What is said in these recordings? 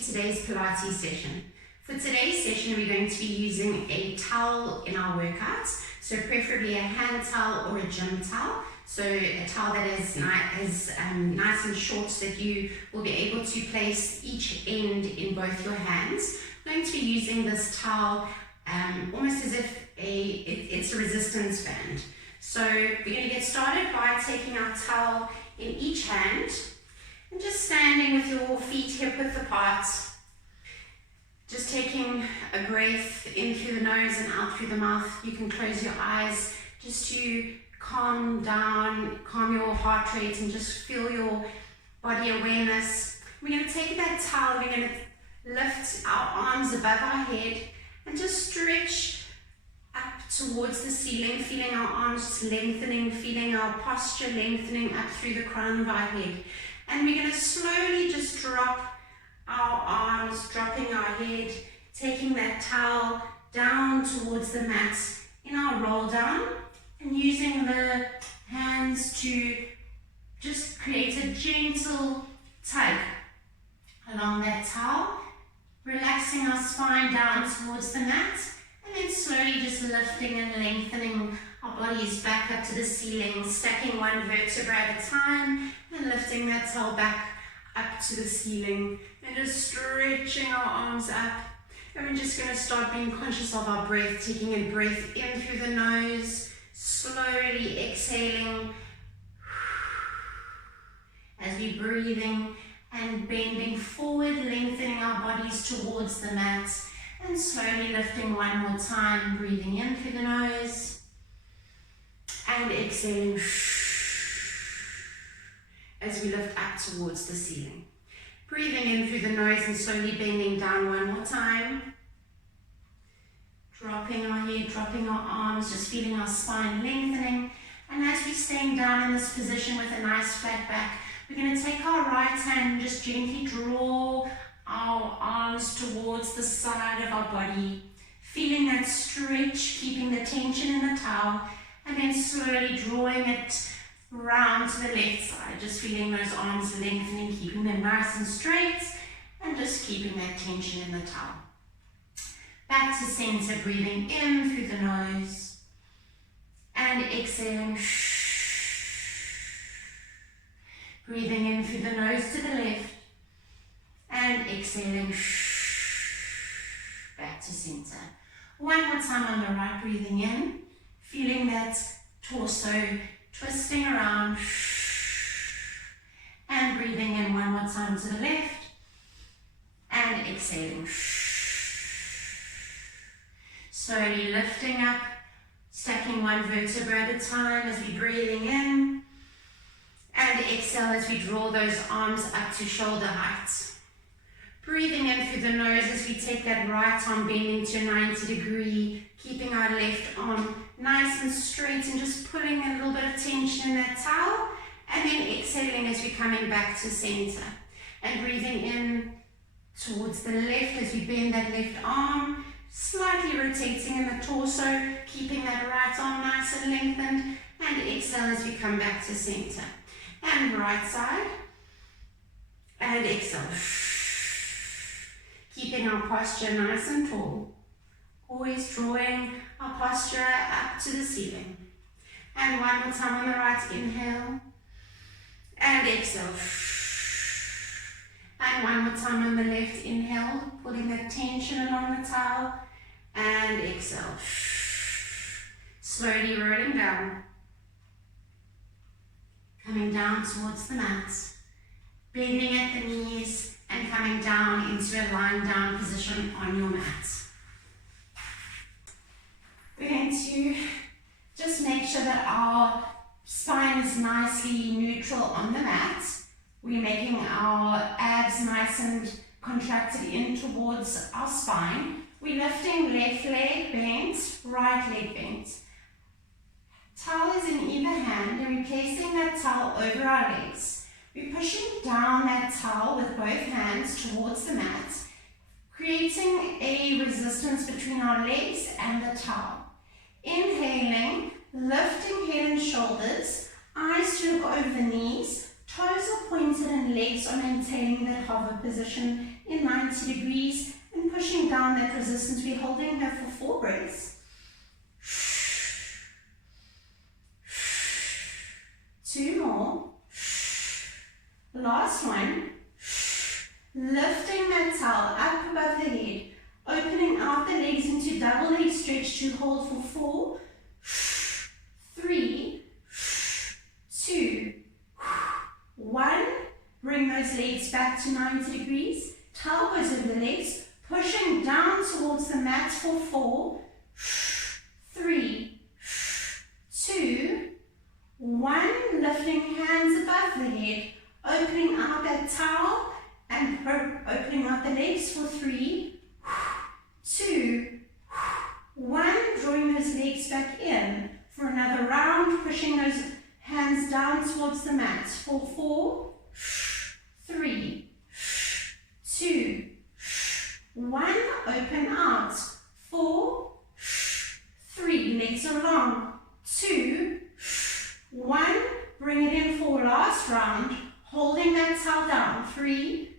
to today's Pilates session. For today's session, we're going to be using a towel in our workouts, so preferably a hand towel or a gym towel. So a towel that is nice and short so that you will be able to place each end in both your hands. I'm going to be using this towel almost as if it's a resistance band. So we're going to get started by taking our towel in each hand and just standing with your feet hip width apart. Just taking a breath in through the nose and out through the mouth. You can close your eyes just to calm down, calm your heart rate and just feel your body awareness. We're going to take that towel, we're going to lift our arms above our head and just stretch up towards the ceiling, feeling our arms lengthening, feeling our posture lengthening up through the crown of our head. And we're going to slowly just drop our arms, dropping our head, taking that towel down towards the mat in our roll down and using the hands to just create a gentle tug along that towel, relaxing our spine down towards the mat and then slowly just lifting and lengthening our bodies back up to the ceiling, stacking one vertebra at a time and lifting that towel back up to the ceiling and just stretching our arms up. And we're just going to start being conscious of our breath, taking a breath in through the nose, slowly exhaling as we're breathing and bending forward, lengthening our bodies towards the mat and slowly lifting one more time, breathing in through the nose and exhaling as we lift up towards the ceiling. Breathing in through the nose and slowly bending down one more time. Dropping our head, dropping our arms, just feeling our spine lengthening. And as we're staying down in this position with a nice flat back, we're going to take our right hand and just gently draw our arms towards the side of our body. Feeling that stretch, keeping the tension in the towel, and then slowly drawing it round to the left side, just feeling those arms lengthening, keeping them nice and straight, and just keeping that tension in the towel. Back to center, breathing in through the nose, and exhaling. Breathing in through the nose to the left, and exhaling. Back to center. One more time on the right, breathing in, feeling that torso twisting around and breathing in one more time to the left and exhaling. Slowly lifting up, stacking one vertebra at a time as we're breathing in and exhale as we draw those arms up to shoulder height. Breathing in through the nose as we take that right arm bending to a 90-degree, keeping our left arm nice and straight and just pulling a little bit of tension in that towel and then exhaling as we're coming back to center and breathing in towards the left as we bend that left arm, slightly rotating in the torso, keeping that right arm nice and lengthened and exhale as we come back to center and right side and exhale, keeping our posture nice and tall. Always drawing our posture up to the ceiling. And one more time on the right, inhale. And exhale. And one more time on the left, inhale, pulling that tension along the towel. And exhale. Slowly rolling down. Coming down towards the mat. Bending at the knees and coming down into a lying down position on your mat. We're going to just make sure that our spine is nicely neutral on the mat. We're making our abs nice and contracted in towards our spine. We're lifting left leg bent, right leg bent. Towel is in either hand and we're placing that towel over our legs. We're pushing down that towel with both hands towards the mat, creating a resistance between our legs and the towel. Inhaling, lifting head and shoulders, eyes to look over the knees, Toes are pointed and legs are maintaining that hover position in 90 degrees and pushing down that resistance. We're holding her for 4 breaths. 2 more. Last one. Lifting that towel up above the head, opening out the legs into double leg stretch to hold for 4, 3, 2, 1. Bring those legs back to 90 degrees. Towel goes over the legs, pushing down towards the mat for 4, 3, 2, 1. Lifting hands above the head, opening out that towel and opening out the legs for 3, 2, 1. Drawing those legs back in for another round, pushing those hands down towards the mat for 4, 3, 2, 1. Open out. 4, 3. Legs are long. 2, 1. Bring it in for last round. Holding that towel down. 3,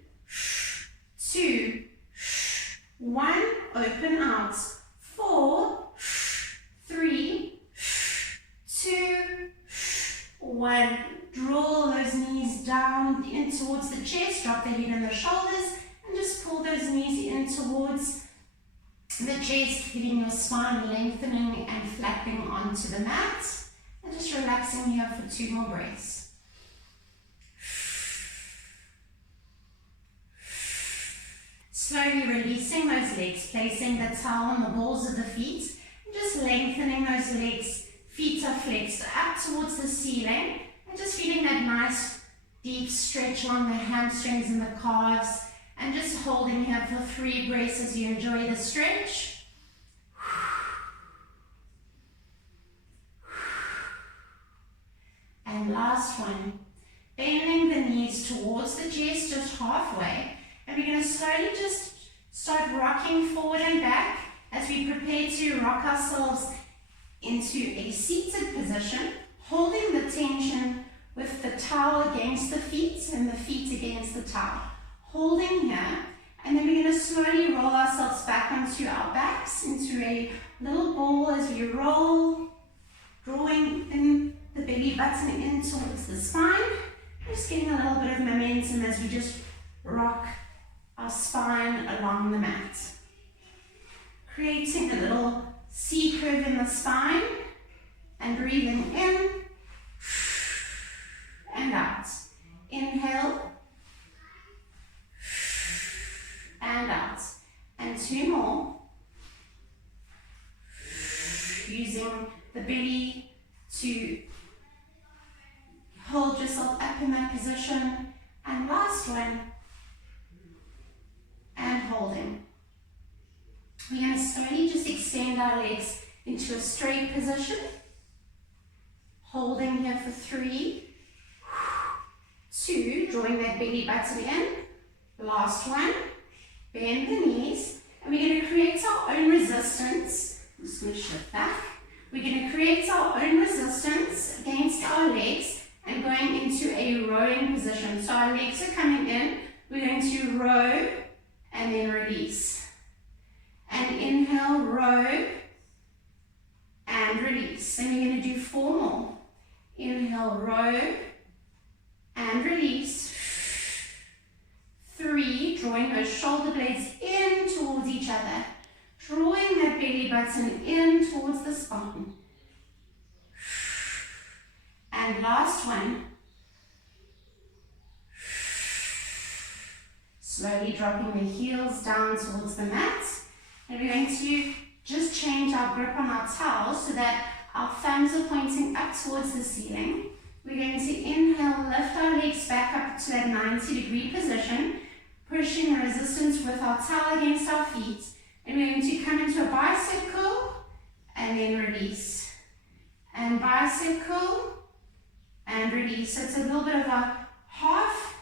2, 1. Open out. 4, 3, 2, 1. Draw those knees down in towards the chest. Drop the head and the shoulders. And just pull those knees in towards the chest, feeling your spine lengthening and flapping onto the mat. And just relaxing here for 2 more breaths. Slowly releasing those legs, placing the towel on the balls of the feet, and just lengthening those legs. Feet are flexed up towards the ceiling, and just feeling that nice deep stretch along the hamstrings and the calves, and just holding here for 3 breaths as you enjoy the stretch. And last one, bending the knees towards the chest, just halfway. And we're going to slowly just start rocking forward and back as we prepare to rock ourselves into a seated position, holding the tension with the towel against the feet and the feet against the towel. Holding here, and then we're going to slowly roll ourselves back onto our backs into a little ball as we roll, drawing in the belly button in towards the spine. Just getting a little bit of momentum as we just rock our spine along the mat. Creating a little C curve in the spine and breathing in and out. Inhale and out. And 2 more. Using the belly to hold yourself up in that position. And last one. And holding. We're going to slowly just extend our legs into a straight position. Holding here for 3, 2, drawing that belly button in. Last one. Bend the knees. And we're going to create our own resistance. I'm just going to shift back. We're going to create our own resistance against our legs and going into a rowing position. So our legs are coming in. We're going to row and then release. And inhale, row, and release. And we're going to do 4 more. Inhale, row, and release. 3, drawing those shoulder blades in towards each other. Drawing that belly button in towards the spine. And last one. Slowly dropping the heels down towards the mat. And we're going to just change our grip on our towel so that our thumbs are pointing up towards the ceiling. We're going to inhale, lift our legs back up to that 90-degree position, pushing the resistance with our towel against our feet. And we're going to come into a bicep curl and then release. And bicep curl and release. So it's a little bit of a half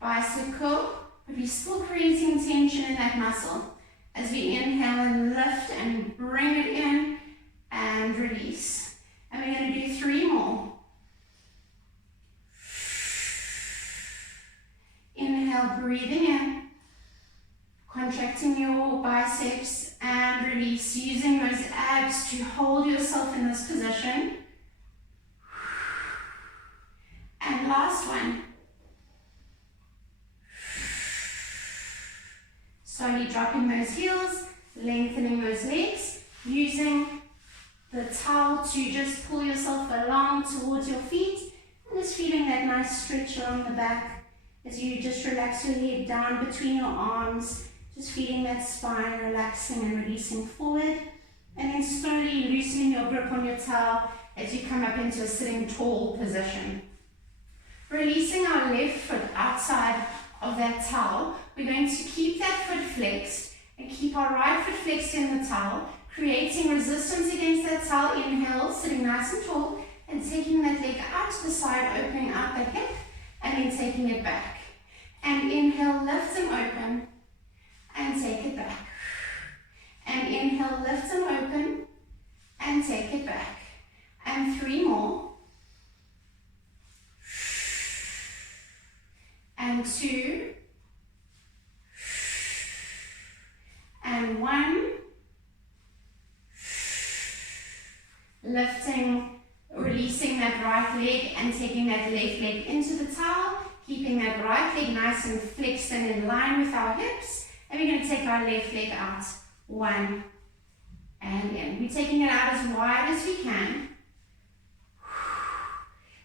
bicep curl, but we're still creating tension in that muscle. As we inhale and lift and bring it in and release. And we're going to do 3 more. breathing in, contracting your biceps, and release, using those abs to hold yourself in this position. And last one. Slowly dropping those heels, lengthening those legs, using the towel to just pull yourself along towards your feet, and just feeling that nice stretch along the back as you just relax your head down between your arms, just feeling that spine relaxing and releasing forward, and then slowly loosening your grip on your towel as you come up into a sitting tall position. Releasing our left foot outside of that towel, we're going to keep that foot flexed and keep our right foot flexed in the towel, creating resistance against that towel. Inhale, sitting nice and tall, and taking that leg out to the side, opening out the hip, and then taking it back. And inhale, lift and open, and take it back. And inhale, lift and open, and take it back. And 3 more. And 2. And 1. Lifting, releasing that right leg and taking that left leg into the towel, keeping that right leg nice and flexed and in line with our hips. And we're going to take our left leg out. 1 and in. We're taking it out as wide as we can.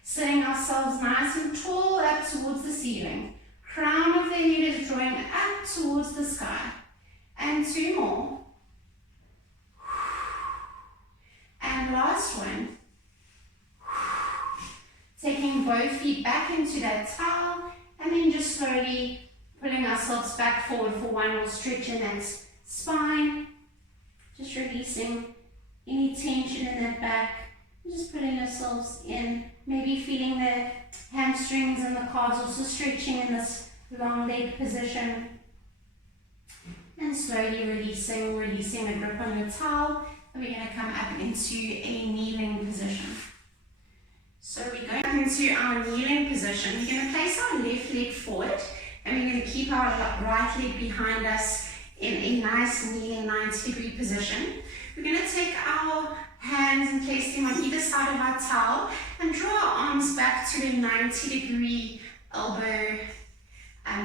Sitting ourselves nice and tall up towards the ceiling. Crown of the head is drawing up towards the sky. And 2 more. And last one. Taking both feet back into that towel, and then just slowly pulling ourselves back forward for one more stretch in that spine. Just releasing any tension in that back. Just putting ourselves in, maybe feeling the hamstrings and the calves also stretching in this long leg position. And slowly releasing the grip on your towel. And we're going to come up into a kneeling position. So we're going into our kneeling position. We're going to place our left leg forward, and we're going to keep our right leg behind us in a nice kneeling 90-degree position. We're going to take our hands and place them on either side of our towel and draw our arms back to a 90-degree elbow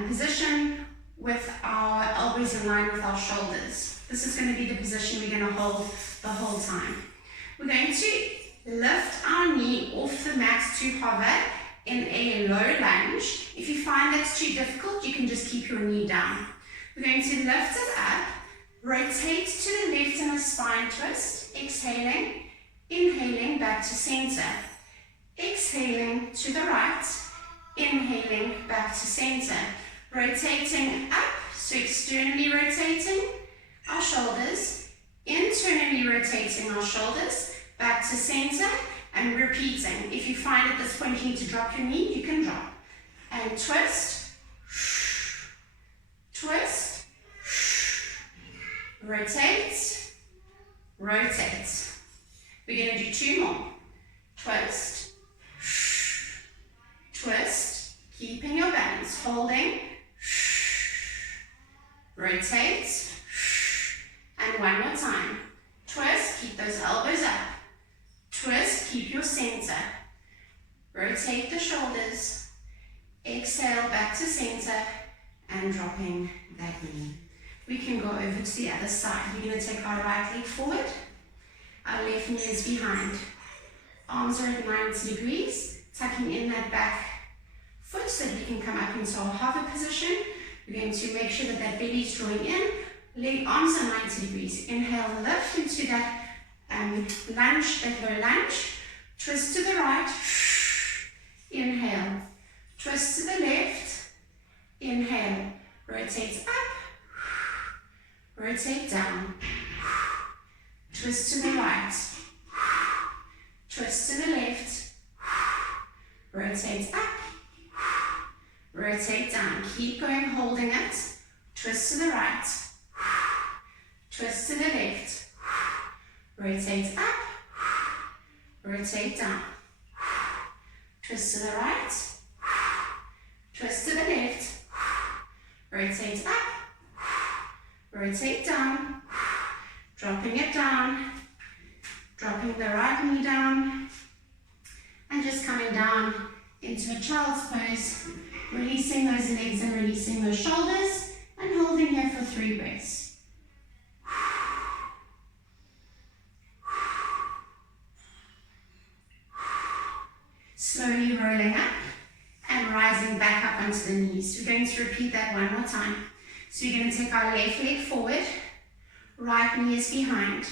position with our elbows in line with our shoulders. This is going to be the position we're going to hold the whole time. We're going to lift our knee off the mat to hover in a low lunge. If you find that's too difficult, you can just keep your knee down. We're going to lift it up, rotate to the left in a spine twist, exhaling, inhaling back to center, exhaling to the right, inhaling back to center, rotating up, so externally rotating our shoulders, internally rotating our shoulders, back to center, and repeating. If you find at this point you need to drop your knee, you can drop. And twist, twist, rotate, rotate. We're going to do 2 more. Twist, twist, keeping your balance, holding, rotate, and 1 more time. Twist, keep those elbows up. Twist, keep your center. Rotate the shoulders. Exhale back to center and dropping that knee. We can go over to the other side. We're going to take our right leg forward. Our left knee is behind. Arms are at 90 degrees. Tucking in that back foot so that we can come up into our hover position. We're going to make sure that that belly is drawing in. Arms are 90 degrees. Inhale, lift into that lunge, that low lunge. Twist to the right. Inhale. Twist to the left. Inhale. Rotate up. Rotate down. Twist to the right. Twist to the left. Rotate up. Rotate down. Keep going, holding it. Twist to the right. Twist to the left. Rotate up. Rotate down. Twist to the right. Twist to the left. rotate up, rotate down, dropping it down, dropping the right knee down, and just coming down into a child's pose, releasing those legs and releasing those shoulders, and holding here for 3 breaths. Slowly rolling up and rising back up onto the knees. We're going to repeat that one more time. So we're going to take our left leg forward, right knee is behind.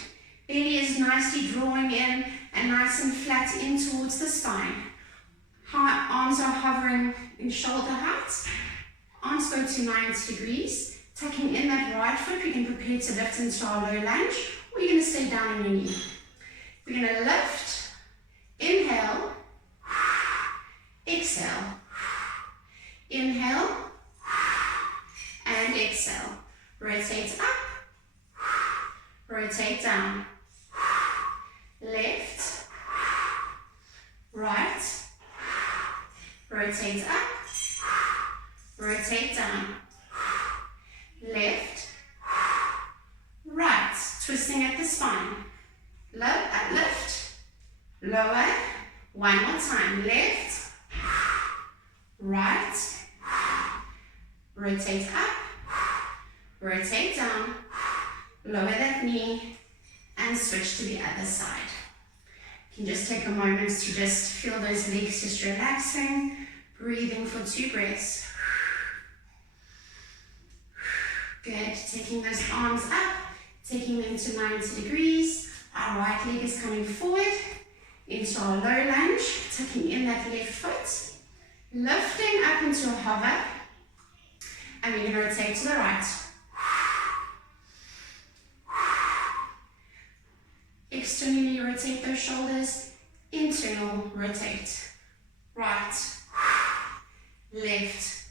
Belly is nicely drawing in and nice and flat in towards the spine. Arms are hovering in shoulder height. Arms go to 90 degrees. Tucking in that right foot, we can prepare to lift into our low lunge, or you're going to stay down on your knee. We're going to lift, inhale, exhale, inhale, and exhale. Rotate up, rotate down, left, right, rotate up, rotate down, left, right, twisting at the spine, lift, lower, one more time, left, right, rotate up, rotate down, lower that knee, and switch to the other side. You can just take a moment to just feel those legs just relaxing, breathing for 2 breaths. Good, taking those arms up, taking them to 90 degrees. Our right leg is coming forward into our low lunge, tucking in that left foot, lifting up into a hover, and we're going to rotate to the right. Externally rotate those shoulders, internal rotate, right, left,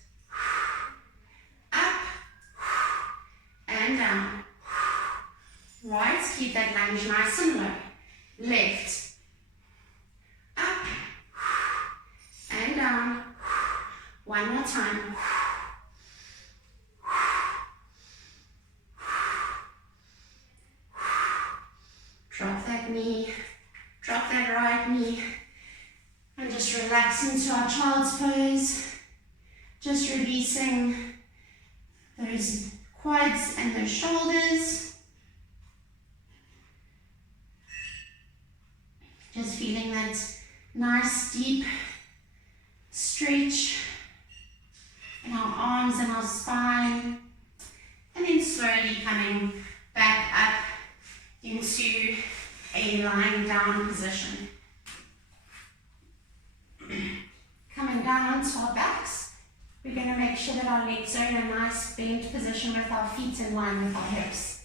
up, and down, right, keep that lunge nice and low, left, up, and down, one more time, drop that knee, drop that right knee, and just relax into our child's pose, just releasing those quads and those shoulders, just feeling that nice deep stretch in our arms and our spine, and then slowly coming back up into a lying down position. Coming down onto our backs, we're going to make sure that our legs are in a nice bent position with our feet in line with our hips.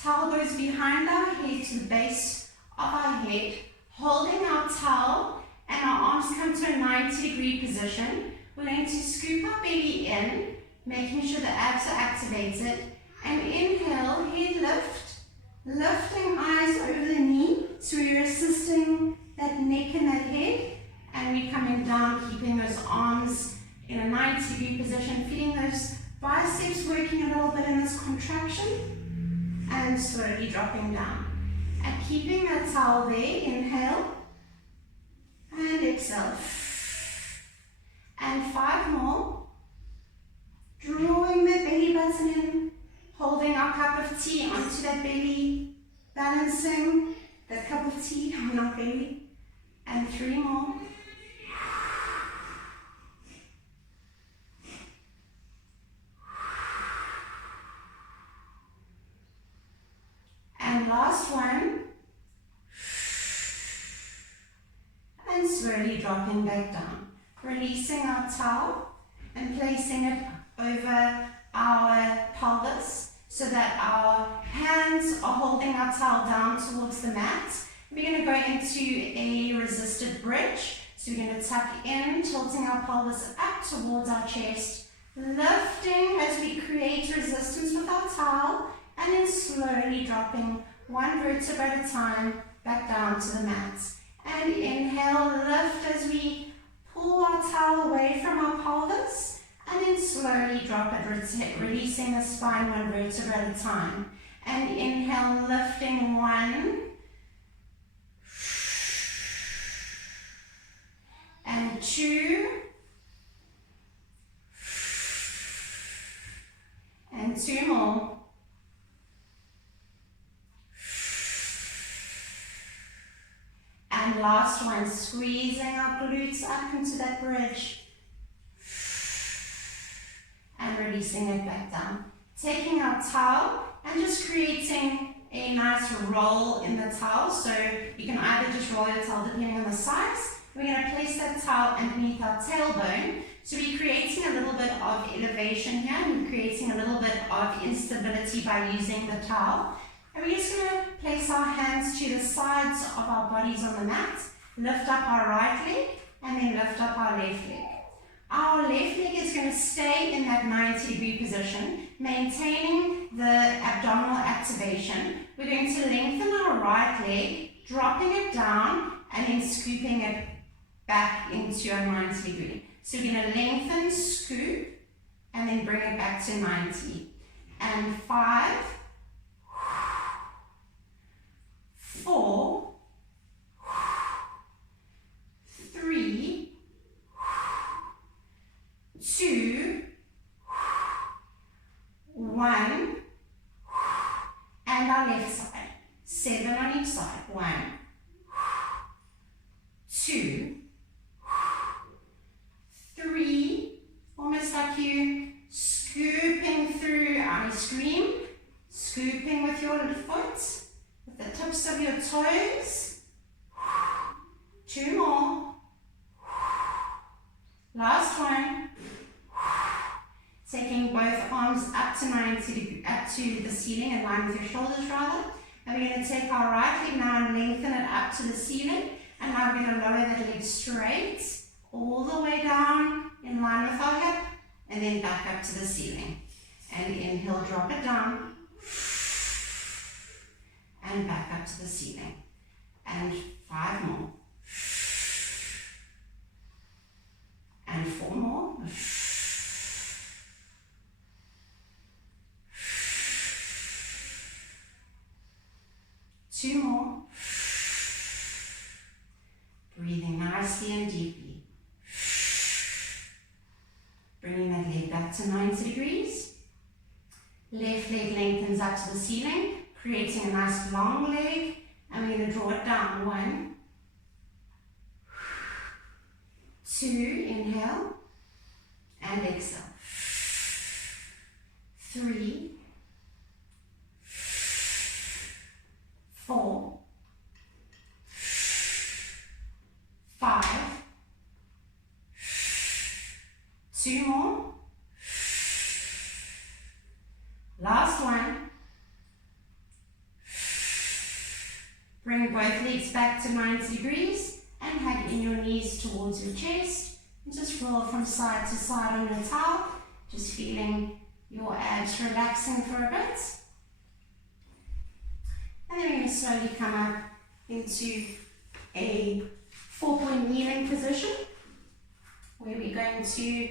Towel goes behind our head to the base of our head, holding our towel, and our arms come to a 90-degree position. We're going to scoop our belly in, making sure the abs are activated, and inhale, head lift, lifting eyes over the knee, so we're assisting that neck and that head, and we're coming down, keeping those arms in a 90-degree position, feeling those biceps working a little bit in this contraction, and slowly dropping down. And keeping that towel there, inhale, and exhale. And 5 more. Drawing the belly button in, holding our cup of tea onto that belly, balancing that cup of tea on our belly. And 3 more. And last one. And slowly dropping back down. Releasing our towel and placing it over our pelvis so that our hands are holding our towel down towards the mat. We're going to go into a resisted bridge. So we're going to tuck in, tilting our pelvis up towards our chest, lifting as we create resistance with our towel, and then slowly dropping 1 vertebra at a time back down to the mat. And inhale, lift as we pull our towel away from our pelvis and then slowly drop it, releasing the spine one vertebra at a time. And inhale, lifting 1, and 2, and 2 more. And last one, squeezing our glutes up into that bridge. And releasing it back down. Taking our towel and just creating a nice roll in the towel. So you can either just roll your towel depending on the size. We're going to place that towel underneath our tailbone. So we're creating a little bit of elevation here, and we're creating a little bit of instability by using the towel. And we're just going to place our hands to the sides of our bodies on the mat, lift up our right leg, and then lift up our left leg. Our left leg is going to stay in that 90-degree position, maintaining the abdominal activation. We're going to lengthen our right leg, dropping it down, and then scooping it back into a 90-degree. So we're going to lengthen, scoop, and then bring it back to 90. And 5, 4, 3, 2, 1, and our left side. 7 on each side. 1, 2, 3, almost like you scooping through ice cream, scooping with your foot, with the tips of your toes. 2 more. Last one. Taking both arms up to 90 degrees, up to the ceiling, in line with your shoulders rather. And we're going to take our right leg now and lengthen it up to the ceiling. And now we're going to lower that leg straight, all the way down, in line with our hip, and then back up to the ceiling. And inhale, drop it down, and back up to the ceiling. And 5 more. And 4 more. 2 more. Breathing nicely and deeply. Bringing that leg back to 90 degrees. Left leg lengthens up to the ceiling, creating a nice long leg. And we're going to draw it down. 1, 2, inhale, and exhale. 3, 4, 5, 2 more. Last one. Bring both legs back to 90 degrees and hug in your knees towards your chest. And just roll from side to side on your towel, just feeling your abs relaxing for a bit. And then we're going to slowly come up into a 4-point kneeling position, where we're going to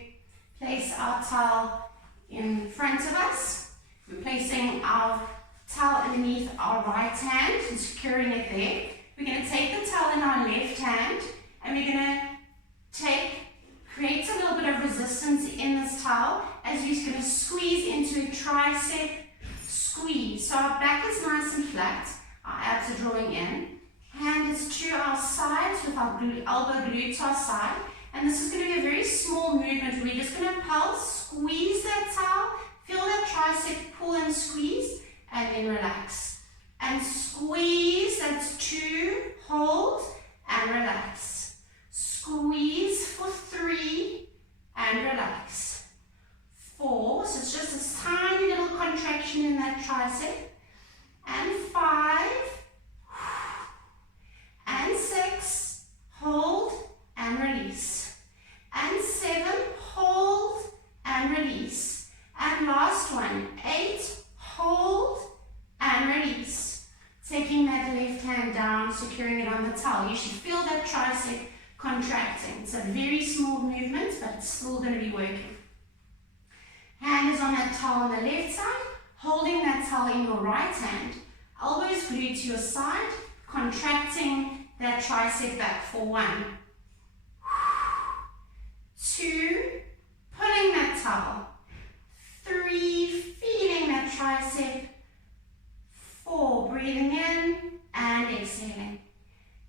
place our towel in front of us. We're placing our towel underneath our right hand and securing it there. We're going to take the towel in our left hand, and we're going to create a little bit of resistance in this towel as you're going to squeeze into a tricep squeeze. So our back is nice and flat, our abs are drawing in. Hand is to our sides with our elbow glued to our side. And this is going to be a very small movement. We're just going to pulse, squeeze that towel, feel that tricep pull and squeeze, and then relax. And squeeze, that's 2, hold, and relax. Squeeze for 3, and relax. 4, so it's just this tiny little contraction in that tricep. And 5, and 6, hold, and release. And 7, hold, and release. And last one, 8, hold, and release. Taking that left hand down, securing it on the towel. You should feel that tricep contracting. It's a very small movement, but it's still going to be working. Hand is on that towel on the left side, holding that towel in your right hand. Elbows glued to your side, contracting that tricep back for 1, 2, pulling that towel, 3, feeling that tricep, 4, breathing in and exhaling,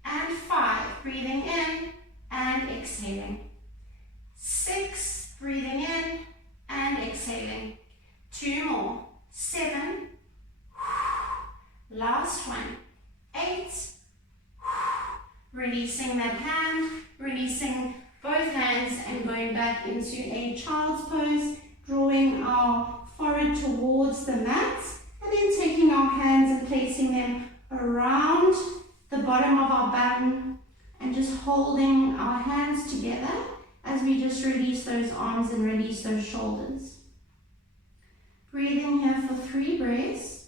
and 5, breathing in and exhaling, 6, breathing in and exhaling, 2 more, 7, last one, 8, releasing that hand, releasing both hands and going back into a child's pose, drawing our forehead towards the mat, and then taking our hands and placing them around the bottom of our bum and just holding our hands together as we just release those arms and release those shoulders. Breathing here for 3 breaths.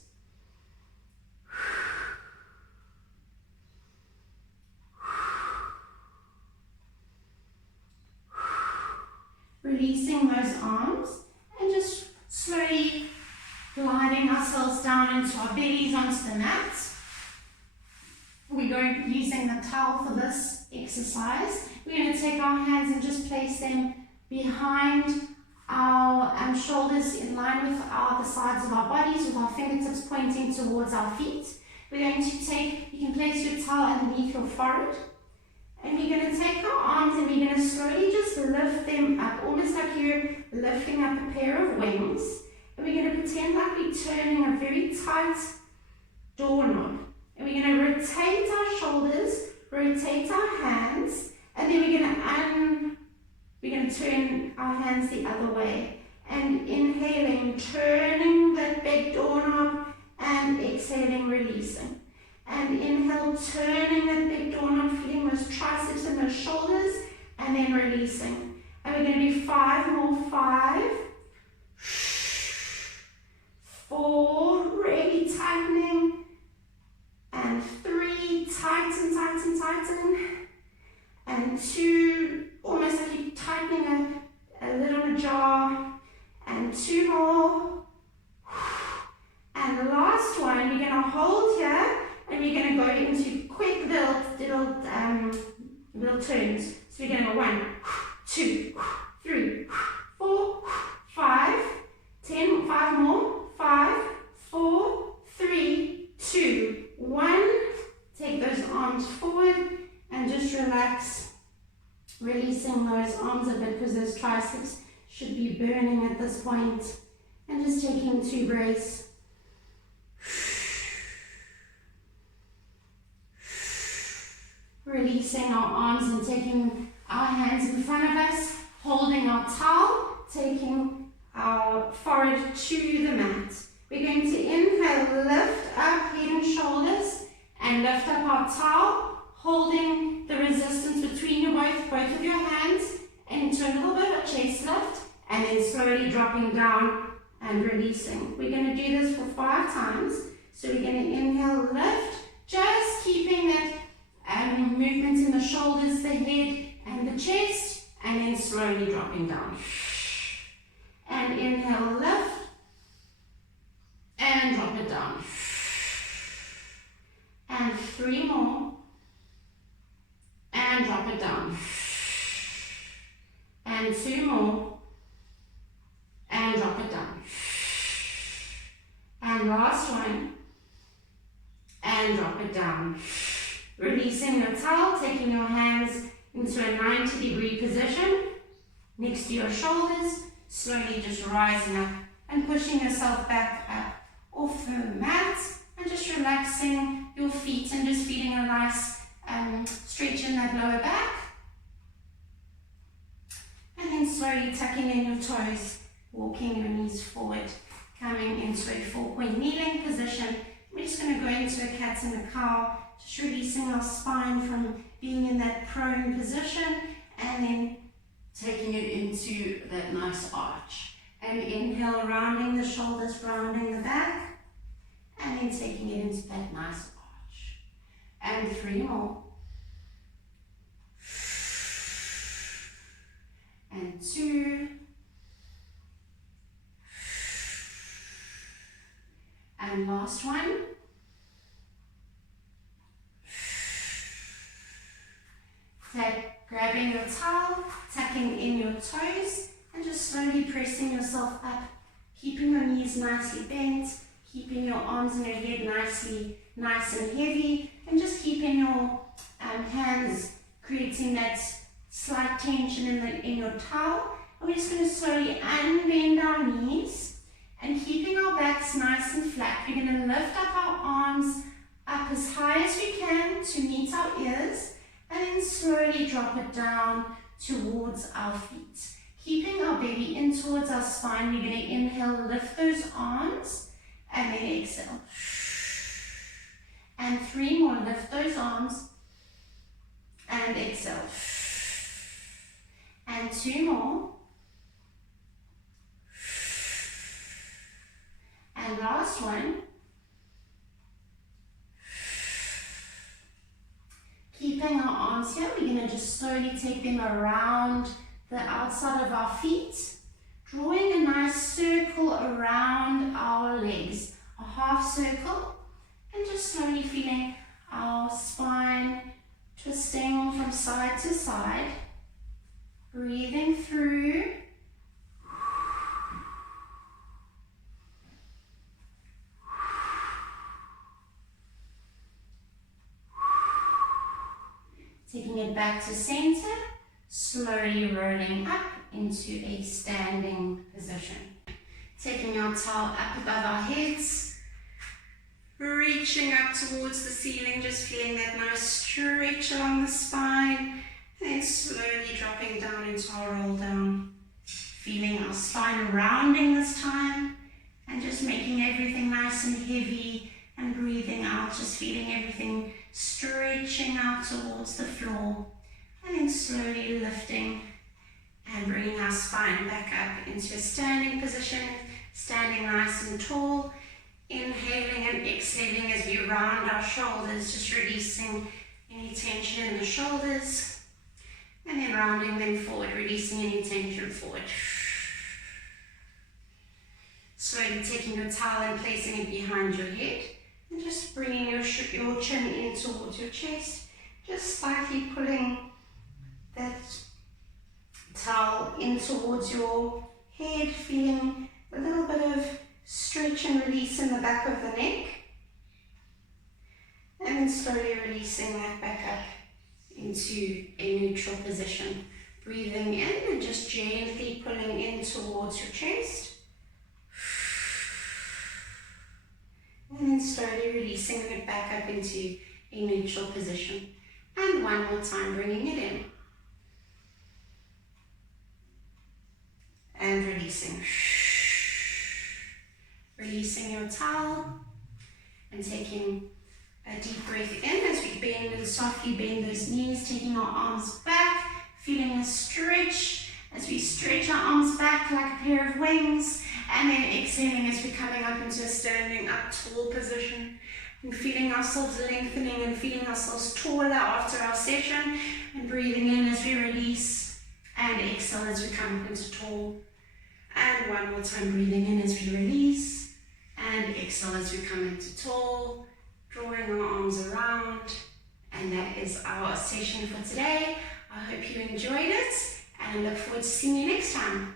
Releasing those arms and just slowly gliding ourselves down into our bellies onto the mat. We're going to be using the towel for this exercise. We're going to take our hands and just place them behind our shoulders in line with the sides of our bodies, with our fingertips pointing towards our feet. We're going to take, you can place your towel underneath your forehead. And we're going to take our arms and we're going to slowly just lift them up, almost like you're lifting up a pair of wings. And we're going to pretend like we're turning a very tight doorknob. And we're going to rotate our shoulders, rotate our hands, and then we're going to turn our hands the other way. And inhaling, turning that big doorknob, and exhaling, releasing. And inhale, turning that big doorknob, feeling those triceps and those shoulders, and then releasing. And we're going to do 5 more. 5, 4, really tightening, and 3, tighten, tighten, tighten, and 2, almost like you're tightening a lid on a jar, and 2 more, and the last one, we're going to hold here, and we're going to go into quick little turns. So we're going to go 1, 2, 3, 4, 5, 10, 5 more, 5, 4, 3, 2, 1. Take those arms forward and just relax, releasing those arms a bit because those triceps should be burning at this point. And just taking 2 breaths. Releasing our arms and taking our hands in front of us, holding our towel, taking our forehead to the mat. We're going to inhale, lift up head and shoulders, and lift up our towel, holding the resistance between you both of your hands into a little bit of a chest lift, and then slowly dropping down and releasing. We're going to do this for 5 times. So we're going to inhale, lift, just keeping that movement in the shoulders, the head, and the chest, and then slowly dropping down. And inhale, lift, and drop it down. And 3 more, and drop it down. And 2 more, and drop it down. And last one, and drop it down. Releasing the towel, taking your hands into a 90-degree position next to your shoulders, slowly just rising up and pushing yourself back up off the mat, and just relaxing your feet and just feeling a nice stretch in that lower back. And then slowly tucking in your toes, walking your knees forward, coming into a 4-point kneeling position. We're just going to go into a cat and a cow, just releasing our spine from being in that prone position, and then taking it into that nice arch. And inhale, rounding the shoulders, rounding the back, and then taking it into that nice arch. And 3 more. And 2. And last one. Grabbing your towel, tucking in your toes, and just slowly pressing yourself up, keeping your knees nicely bent, keeping your arms and your head nice and heavy, and just keeping your hands, creating that slight tension in your towel. And we're just going to slowly unbend our knees, and keeping our backs nice and flat, we're going to lift up our arms up as high as we can to meet our ears, and then slowly drop it down towards our feet. Keeping our belly in towards our spine, we're going to inhale, lift those arms, and then exhale. And 3 more, lift those arms, and exhale. And 2 more. And last one. Keeping our arms here, we're going to just slowly take them around the outside of our feet, drawing a nice circle around our legs, a half circle, and just slowly feeling our spine twisting from side to side, breathing through. Taking it back to center, slowly rolling up into a standing position. Taking our towel up above our heads, reaching up towards the ceiling, just feeling that nice stretch along the spine, and then slowly dropping down into our roll down. Feeling our spine rounding this time, and just making everything nice and heavy, and breathing out, just feeling everything stretching out towards the floor, and then slowly lifting and bringing our spine back up into a standing position, standing nice and tall, inhaling and exhaling as we round our shoulders, just releasing any tension in the shoulders, and then rounding them forward, releasing any tension forward. Slowly taking your towel and placing it behind your head, and just bringing your chin in towards your chest, just slightly pulling that towel in towards your head, feeling a little bit of stretch and release in the back of the neck, and then slowly releasing that back up into a neutral position. Breathing in and just gently pulling in towards your chest, and then slowly releasing it back up into a neutral position. And one more time, bringing it in. And releasing. Releasing your towel and taking a deep breath in as we bend and softly bend those knees, taking our arms back, feeling a stretch as we stretch our arms back like a pair of wings, and then exhaling as we're coming up into a standing up tall position, and feeling ourselves lengthening and feeling ourselves taller after our session, and breathing in as we release and exhale as we come up into tall. And one more time, breathing in as we release and exhale as we come into tall, drawing our arms around. And that is our session for today. I hope you enjoyed it, and I look forward to seeing you next time.